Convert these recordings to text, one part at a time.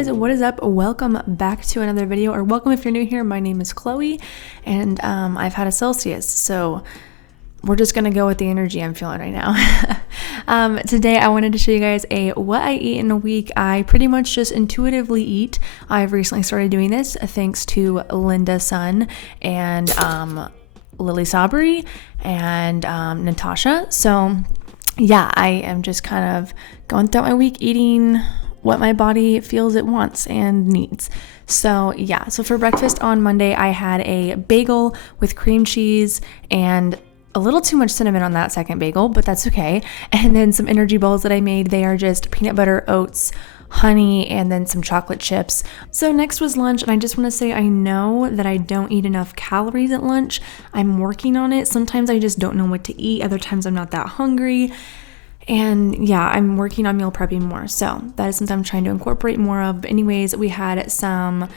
guys, what is up? Welcome back to another video, or welcome if you're new here. My name is Chloe, and I've had a Celsius, so we're just gonna go with the energy I'm feeling right now. Today I wanted to show you guys what I eat in a week. I pretty much just intuitively eat. I've recently started doing this thanks to Linda Sun and Lily Sabri and Natasha. So yeah, I am just kind of going throughout my week eating what my body feels it wants and needs. So yeah, so for breakfast on Monday, I had a bagel with cream cheese and a little too much cinnamon on that second bagel, but that's okay. And then some energy balls that I made. They are just peanut butter, oats, honey, and then some chocolate chips. So next was lunch, and I just want to say I know that I don't eat enough calories at lunch. I'm working on it. Sometimes I just don't know what to eat. Other times I'm not that hungry. And yeah, I'm working on meal prepping more. So that is something I'm trying to incorporate more of. But anyways, we had some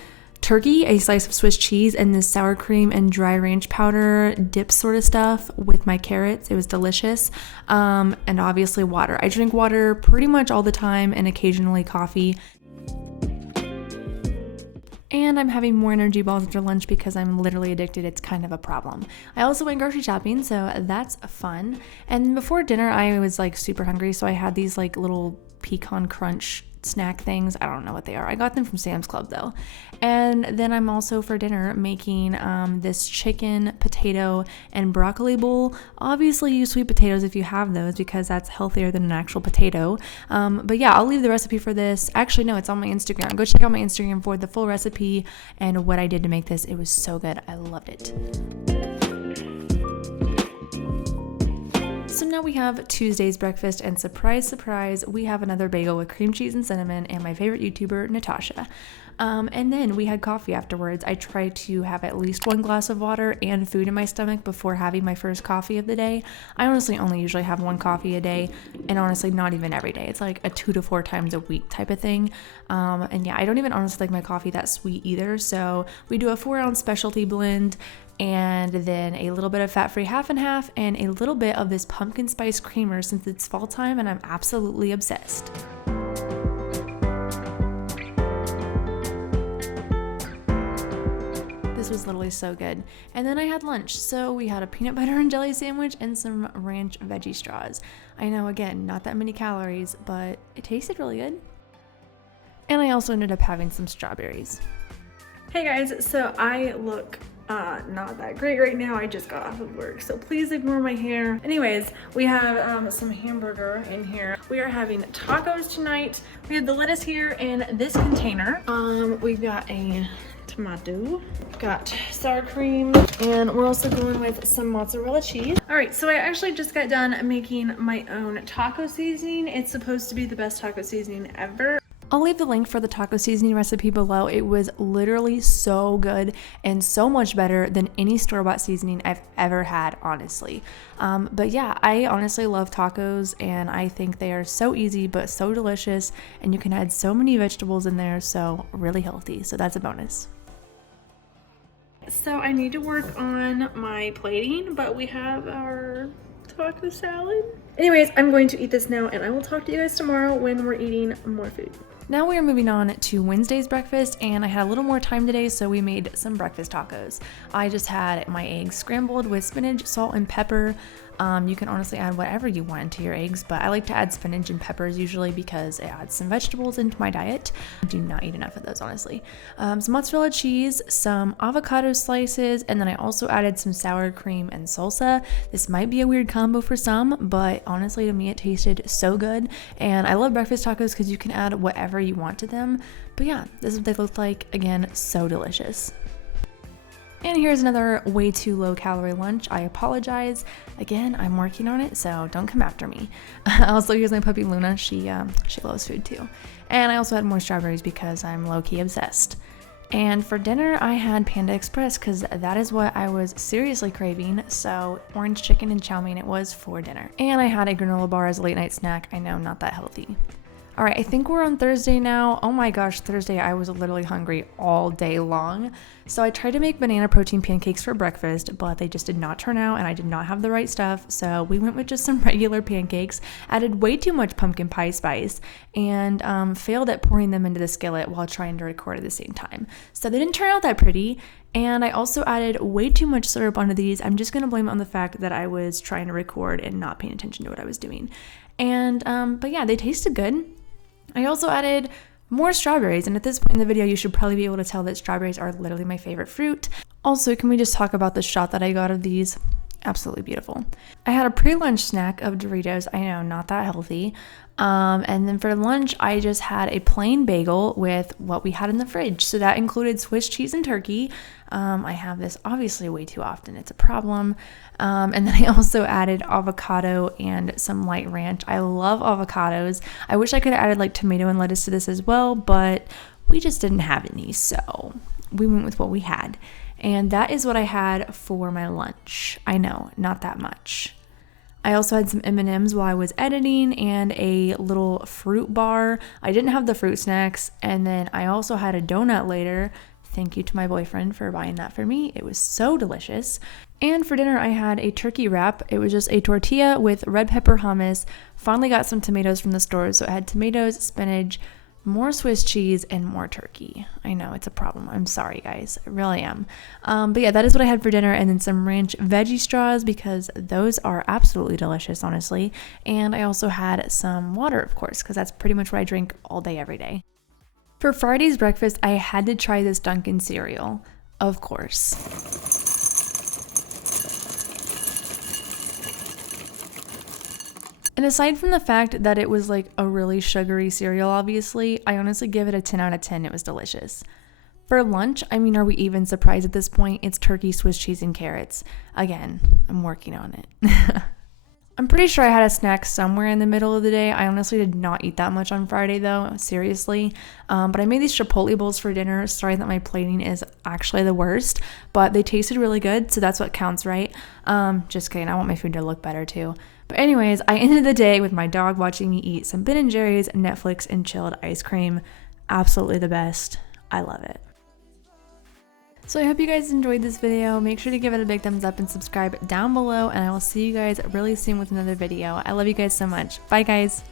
turkey, a slice of Swiss cheese, and this sour cream and dry ranch powder dip sort of stuff with my carrots. It was delicious. And obviously water. I drink water pretty much all the time and occasionally coffee. And I'm having more energy balls after lunch because I'm literally addicted. It's kind of a problem. I also went grocery shopping, so that's fun. And before dinner, I was like super hungry, so I had these like little pecan crunch snack things. I don't know what they are. I got them from Sam's Club though. And then I'm also for dinner making this chicken, potato, and broccoli bowl. Obviously use sweet potatoes if you have those because that's healthier than an actual potato. But yeah, I'll leave the recipe for this. Actually, no, it's on my Instagram. Go check out my Instagram for the full recipe and what I did to make this. It was so good. I loved it. So now we have Tuesday's breakfast, and surprise, surprise, we have another bagel with cream cheese and cinnamon and my favorite YouTuber, Natasha. And then we had coffee afterwards. I try to have at least one glass of water and food in my stomach before having my first coffee of the day. I honestly only usually have one coffee a day, and honestly not even every day. It's like a 2 to 4 times a week type of thing. And yeah, I don't even honestly like my coffee that sweet either. So we do a 4-ounce specialty blend, and then a little bit of fat-free half and half, and a little bit of this pumpkin spice creamer since it's fall time and I'm absolutely obsessed. This was literally so good. And then I had lunch. So we had a peanut butter and jelly sandwich and some ranch veggie straws. I know, again, not that many calories, but it tasted really good. And I also ended up having some strawberries. Hey guys, so I look not that great right now. I just got off of work, so please ignore my hair. Anyways, we have some hamburger in here. We are having tacos tonight. We have the lettuce here in this container. We've got a tomato, got sour cream, and we're also going with some mozzarella cheese. All right, so I actually just got done making my own taco seasoning. It's supposed to be the best taco seasoning ever. I'll leave the link for the taco seasoning recipe below. It was literally so good and so much better than any store-bought seasoning I've ever had, honestly. But yeah, I honestly love tacos, and I think they are so easy but so delicious, and you can add so many vegetables in there, so really healthy. So that's a bonus. So I need to work on my plating, but we have our taco salad. Anyways, I'm going to eat this now, and I will talk to you guys tomorrow when we're eating more food. Now we are moving on to Wednesday's breakfast, and I had a little more time today, so we made some breakfast tacos. I just had my eggs scrambled with spinach, salt, and pepper. You can honestly add whatever you want into your eggs, but I like to add spinach and peppers usually because it adds some vegetables into my diet. I do not eat enough of those, honestly. Some mozzarella cheese, some avocado slices, and then I also added some sour cream and salsa. This might be a weird combo for some, but honestly to me it tasted so good, and I love breakfast tacos because you can add whatever you want to them. But yeah, this is what they look like. Again, so delicious. And here's another way too low calorie lunch. I apologize. Again, I'm working on it, so don't come after me. Also, here's my puppy Luna. She loves food too. And I also had more strawberries because I'm low-key obsessed. And for dinner, I had Panda Express because that is what I was seriously craving. So orange chicken and chow mein it was for dinner. And I had a granola bar as a late night snack. I know, not that healthy. All right, I think we're on Thursday now. Oh my gosh, Thursday, I was literally hungry all day long. So I tried to make banana protein pancakes for breakfast, but they just did not turn out and I did not have the right stuff. So we went with just some regular pancakes, added way too much pumpkin pie spice, and failed at pouring them into the skillet while trying to record at the same time. So they didn't turn out that pretty. And I also added way too much syrup onto these. I'm just gonna blame it on the fact that I was trying to record and not paying attention to what I was doing. And, but yeah, they tasted good. I also added more strawberries, and at this point in the video, you should probably be able to tell that strawberries are literally my favorite fruit. Also, can we just talk about the shot that I got of these? Absolutely beautiful. I had a pre-lunch snack of Doritos. I know, not that healthy. And then for lunch, I just had a plain bagel with what we had in the fridge. So that included Swiss cheese and turkey. I have this obviously way too often. It's a problem. And then I also added avocado and some light ranch. I love avocados. I wish I could have added like tomato and lettuce to this as well, but we just didn't have any. So we went with what we had. And that is what I had for my lunch. I know, not that much. I also had some M&Ms while I was editing and a little fruit bar. I didn't have the fruit snacks. And then I also had a donut later. Thank you to my boyfriend for buying that for me. It was so delicious. And for dinner, I had a turkey wrap. It was just a tortilla with red pepper hummus. Finally got some tomatoes from the store. So it had tomatoes, spinach, more Swiss cheese, and more turkey. I know, it's a problem. I'm sorry, guys. I really am. But yeah, that is what I had for dinner. And then some ranch veggie straws because those are absolutely delicious, honestly. And I also had some water, of course, because that's pretty much what I drink all day, every day. For Friday's breakfast, I had to try this Dunkin' cereal, of course. And aside from the fact that it was like a really sugary cereal, obviously, I honestly give it a 10 out of 10. It was delicious. For lunch, I mean, are we even surprised at this point? It's turkey, Swiss cheese, and carrots. Again, I'm working on it. I'm pretty sure I had a snack somewhere in the middle of the day. I honestly did not eat that much on Friday though, seriously. But I made these chipotle bowls for dinner. Sorry that my plating is actually the worst, but they tasted really good, so that's what counts, right? Just kidding, I want my food to look better too. But anyways, I ended the day with my dog watching me eat some Ben & Jerry's, Netflix, and chilled ice cream. Absolutely the best. I love it. So I hope you guys enjoyed this video. Make sure to give it a big thumbs up and subscribe down below, and I will see you guys really soon with another video. I love you guys so much. Bye, guys.